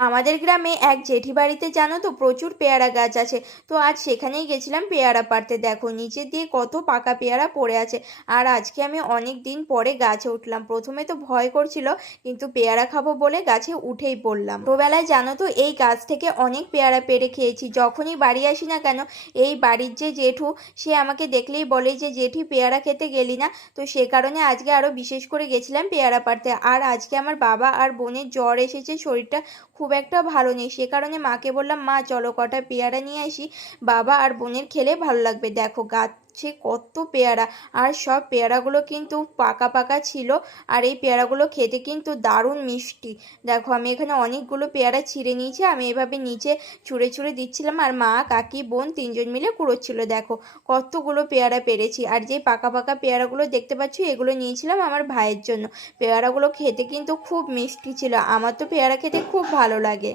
আমাদের গ্রামে এক জেঠি বাড়িতে জানো তো প্রচুর পেয়ারা গাছ আছে। তো আজ সেখানেই গেছিলাম পেয়ারা পাড়তে। দেখো নিচে দিয়ে কত পাকা পেয়ারা পড়ে আছে। আর আজকে আমি অনেক দিন পরে গাছে উঠলাম। প্রথমে তো ভয় করছিল, কিন্তু পেয়ারা খাবো বলে গাছে উঠেই পড়লাম। ছোটবেলায় জানো তো এই গাছ থেকে অনেক পেয়ারা পেড়ে খেয়েছি। যখনই বাড়ি আসি না কেন, এই বাড়ির যে জেঠু, সে আমাকে দেখলেই বলে যে জেঠি পেয়ারা খেতে গেলি না। তো সে কারণে আজকে আরও বিশেষ করে গেছিলাম পেয়ারা পাড়তে। আর আজকে আমার বাবা আর বোনের জ্বর এসেছে, শরীরটা খুব একটা ভালো নেই। সে কারণে মাকে বললাম, মা চলো কটা পেয়ারা নিয়ে আসি, বাবা আর বোনের খেলে ভালো লাগবে। দেখো গাছে কত পেয়ারা, আর সব পেয়ারাগুলো কিন্তু পাকা পাকা ছিল। আর এই পেয়ারাগুলো খেতে কিন্তু দারুণ মিষ্টি। দেখো আমি এখানে অনেকগুলো পেয়ারা ছিঁড়ে নিয়েছি, আমি এভাবে নিচে ছুঁড়ে ছুঁড়ে দিচ্ছিলাম, আর মা কাকি বোন তিনজন মিলে কুড়োচ্ছিল। দেখো কতগুলো পেয়ারা পেরেছি। আর যে পাকা পাকা পেয়ারাগুলো দেখতে পাচ্ছ, এগুলো নিয়েছিলাম আমার ভাইয়ের জন্য। পেয়ারাগুলো খেতে কিন্তু খুব মিষ্টি ছিল। আমার তো পেয়ারা খেতে খুব ভালো লাগে।